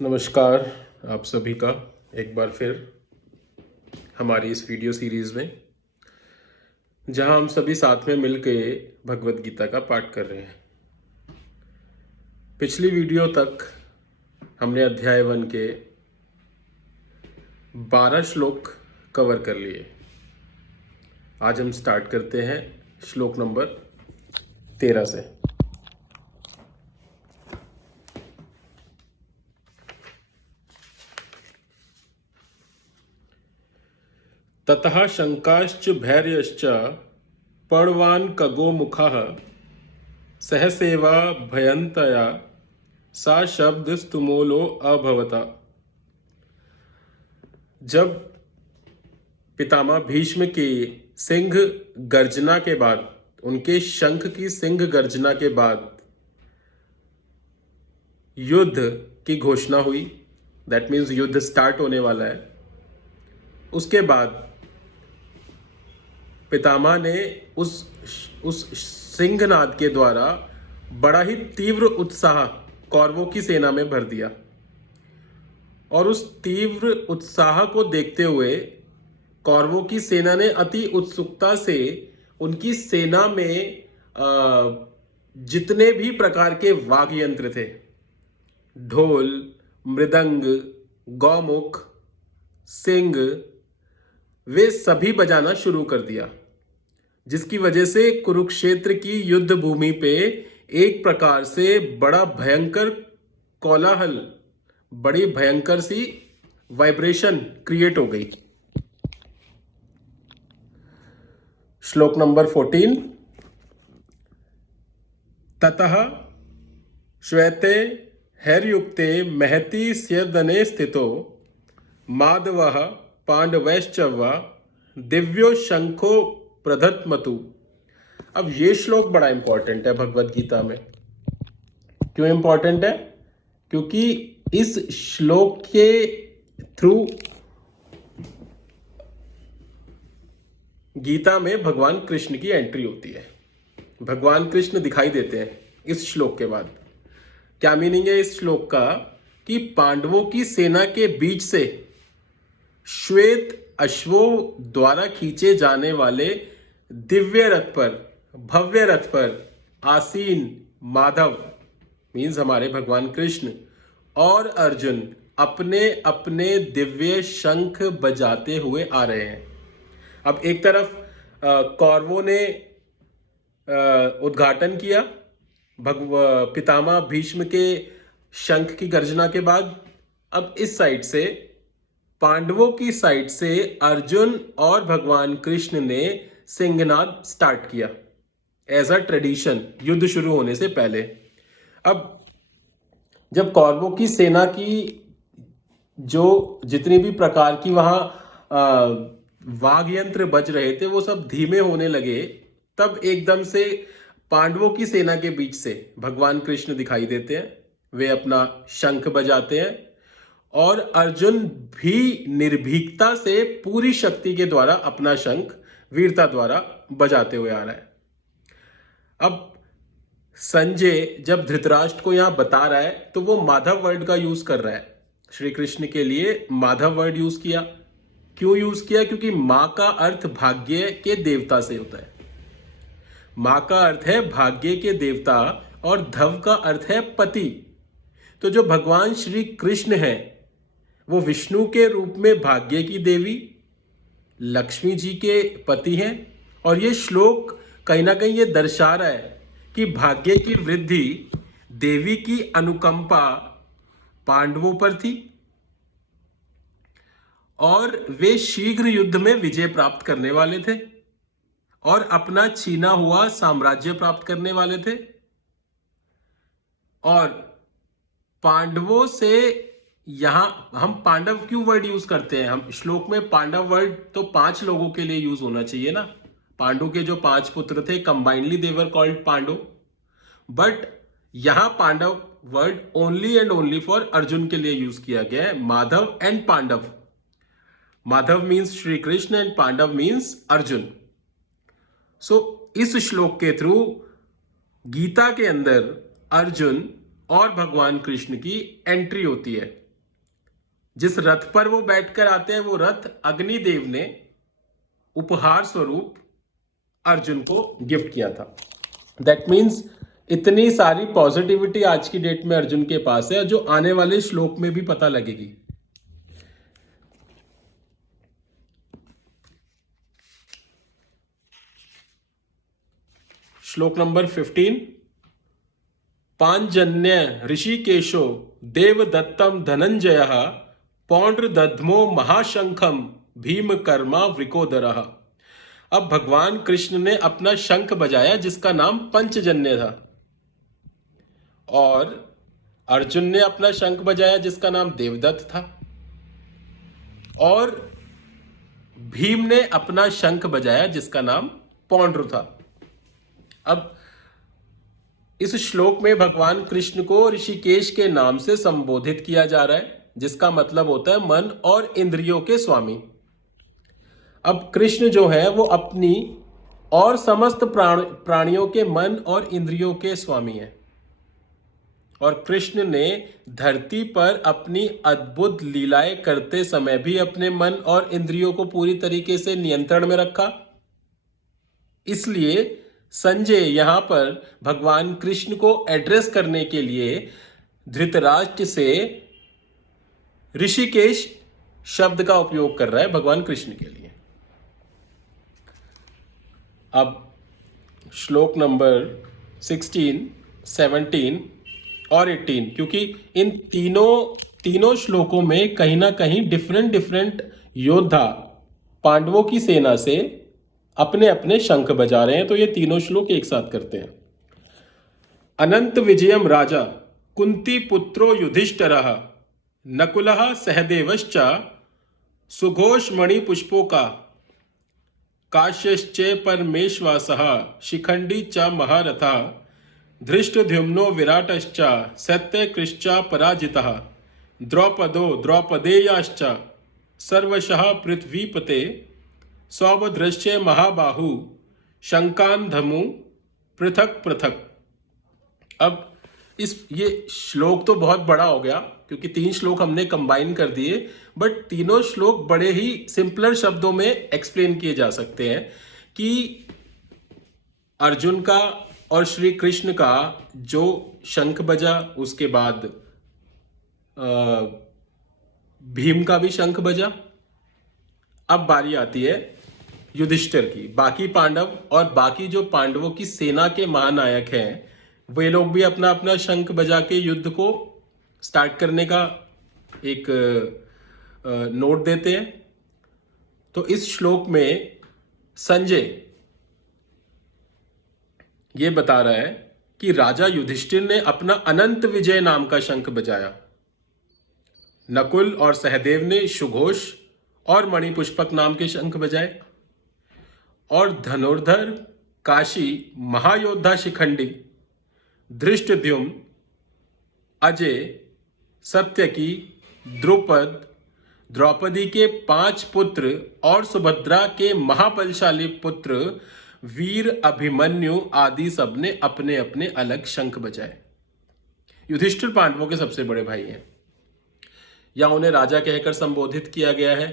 नमस्कार आप सभी का एक बार फिर हमारी इस वीडियो सीरीज़ में, जहां हम सभी साथ में मिलके भगवत गीता का पाठ कर रहे हैं। पिछली वीडियो तक हमने अध्याय 1 के 12 श्लोक कवर कर लिए। आज हम स्टार्ट करते हैं श्लोक नंबर 13 से। ततः शंकाश्च भैर्यश्च पर्णवान् कगो मुखः सहसेवा भयंतया सा शब्द स्तुमूलो अभवता। जब पितामह भीष्म की सिंह गर्जना के बाद, उनके शंख की सिंह गर्जना के बाद युद्ध की घोषणा हुई, दैट मीन्स युद्ध स्टार्ट होने वाला है, उसके बाद पितामह ने उस सिंहनाद के द्वारा बड़ा ही तीव्र उत्साह कौरवों की सेना में भर दिया। और उस तीव्र उत्साह को देखते हुए कौरवों की सेना ने अति उत्सुकता से उनकी सेना में जितने भी प्रकार के वाद्य यंत्र थे, ढोल, मृदंग, गौमुख, सिंग, वे सभी बजाना शुरू कर दिया, जिसकी वजह से कुरुक्षेत्र की युद्ध भूमि पे एक प्रकार से बड़ा भयंकर कोलाहल, बड़ी भयंकर सी वाइब्रेशन क्रिएट हो गई। श्लोक नंबर 14। ततः श्वेते हैर्युक्ते महति स्यदने स्थितो माधवः पांडवैश्चवा दिव्यो शंखो प्रधत्मतु। अब ये श्लोक बड़ा इंपॉर्टेंट है भगवत गीता में। क्यों इंपॉर्टेंट है? क्योंकि इस श्लोक के थ्रू गीता में भगवान कृष्ण की एंट्री होती है। भगवान कृष्ण दिखाई देते हैं इस श्लोक के बाद। क्या मीनिंग है इस श्लोक का? कि पांडवों की सेना के बीच से श्वेत अश्वों द्वारा खींचे जाने वाले दिव्य रथ पर, भव्य रथ पर आसीन माधव मीन्स हमारे भगवान कृष्ण और अर्जुन अपने अपने दिव्य शंख बजाते हुए आ रहे हैं। अब एक तरफ कौरवों ने उद्घाटन किया पितामह भीष्म के शंख की गर्जना के बाद। अब इस साइड से, पांडवों की साइड से, अर्जुन और भगवान कृष्ण ने सिंहनाद स्टार्ट किया एज अ ट्रेडिशन, युद्ध शुरू होने से पहले। अब जब कौरवों की सेना की जो जितनी भी प्रकार की वहां वाद्य यंत्र बज रहे थे वो सब धीमे होने लगे, तब एकदम से पांडवों की सेना के बीच से भगवान कृष्ण दिखाई देते हैं। वे अपना शंख बजाते हैं और अर्जुन भी निर्भीकता से पूरी शक्ति के द्वारा अपना शंख वीरता द्वारा बजाते हुए आ रहा है। अब संजय जब धृतराष्ट्र को यहां बता रहा है तो वो माधव वर्ड का यूज कर रहा है। श्री कृष्ण के लिए माधव वर्ड यूज किया। क्यों यूज किया? क्योंकि मां का अर्थ भाग्य के देवता से होता है। मां का अर्थ है भाग्य के देवता और धव का अर्थ है पति। तो जो भगवान श्री कृष्ण है वो विष्णु के रूप में भाग्य की देवी लक्ष्मी जी के पति हैं। और ये श्लोक कहीं ना कहीं ये दर्शा रहा है कि भाग्य की वृद्धि, देवी की अनुकंपा पांडवों पर थी और वे शीघ्र युद्ध में विजय प्राप्त करने वाले थे और अपना छीना हुआ साम्राज्य प्राप्त करने वाले थे। और पांडवों से, यहां हम पांडव क्यों वर्ड यूज करते हैं? हम श्लोक में पांडव वर्ड तो 5 लोगों के लिए यूज होना चाहिए ना। पांडु के जो 5 पुत्र थे, combinedly they were called Pandav, but यहां Pandav word only and only for Arjun के लिए यूज किया गया है। Madhav and Pandav, Madhav means Shri Krishna and Pandav means Arjun. So इस श्लोक के थ्रू गीता के अंदर अर्जुन और भगवान कृष्ण की एंट्री होती है। जिस रथ पर वो बैठकर आते हैं वो रथ अग्निदेव ने उपहार स्वरूप अर्जुन को गिफ्ट किया था। दैट मीन्स इतनी सारी पॉजिटिविटी आज की डेट में अर्जुन के पास है जो आने वाले श्लोक में भी पता लगेगी। श्लोक नंबर 15। पांजन्य ऋषिकेशो देवदत्तम धनंजय पौंड्रदध्मो महाशंखम भीम कर्मा वृकोदरः। अब भगवान कृष्ण ने अपना शंख बजाया जिसका नाम पंचजन्य था, और अर्जुन ने अपना शंख बजाया जिसका नाम देवदत्त था, और भीम ने अपना शंख बजाया जिसका नाम पौंड्र था। अब इस श्लोक में भगवान कृष्ण को ऋषिकेश के नाम से संबोधित किया जा रहा है, जिसका मतलब होता है मन और इंद्रियों के स्वामी। अब कृष्ण जो है वो अपनी और समस्त प्राणियों के मन और इंद्रियों के स्वामी हैं, और कृष्ण ने धरती पर अपनी अद्भुत लीलाएं करते समय भी अपने मन और इंद्रियों को पूरी तरीके से नियंत्रण में रखा। इसलिए संजय यहां पर भगवान कृष्ण को एड्रेस करने के लिए धृतराष्ट्र से ऋषिकेश शब्द का उपयोग कर रहा है भगवान कृष्ण के लिए। अब श्लोक नंबर 16, 17 और 18, क्योंकि इन तीनों श्लोकों में कहीं ना कहीं डिफरेंट योद्धा पांडवों की सेना से अपने अपने शंख बजा रहे हैं, तो ये तीनों श्लोक एक साथ करते हैं। अनंत विजयम राजा कुंती पुत्रो युधिष्ठिरः नकुलः सहदेवश्च सुघोष मणि पुष्पोका काश्यश्चे परमेश्वासः शिखंडी च महारथः धृष्टद्युम्नो विराटश्च सत्यकृश्च पराजितः द्रौपदो द्रौपदेयाश्च सर्वशः पृथ्वीपते सौभद्रश्च महाबाहु शंकान्धमु पृथक पृथक। अब ये श्लोक तो बहुत बड़ा हो गया क्योंकि 3 श्लोक हमने कंबाइन कर दिए, बट तीनों श्लोक बड़े ही सिंपलर शब्दों में एक्सप्लेन किए जा सकते हैं कि अर्जुन का और श्री कृष्ण का जो शंख बजा, उसके बाद भीम का भी शंख बजा। अब बारी आती है युधिष्ठिर की। बाकी पांडव और बाकी जो पांडवों की सेना के महानायक हैं वे लोग भी अपना अपना शंख बजा के युद्ध को स्टार्ट करने का एक नोट देते हैं। तो इस श्लोक में संजय ये बता रहा है कि राजा युधिष्ठिर ने अपना अनंत विजय नाम का शंख बजाया, नकुल और सहदेव ने सुघोष और मणिपुष्पक नाम के शंख बजाए, और धनुर्धर काशी महायोद्धा शिखंडी धृष्टद्युम्न अजय सत्यकी द्रुपद द्रौपदी के 5 पुत्र और सुभद्रा के महाबलशाली पुत्र वीर अभिमन्यु आदि सब ने अपने अपने अलग शंख बजाए। युधिष्ठिर पांडवों के सबसे बड़े भाई हैं, या उन्हें राजा कहकर संबोधित किया गया है।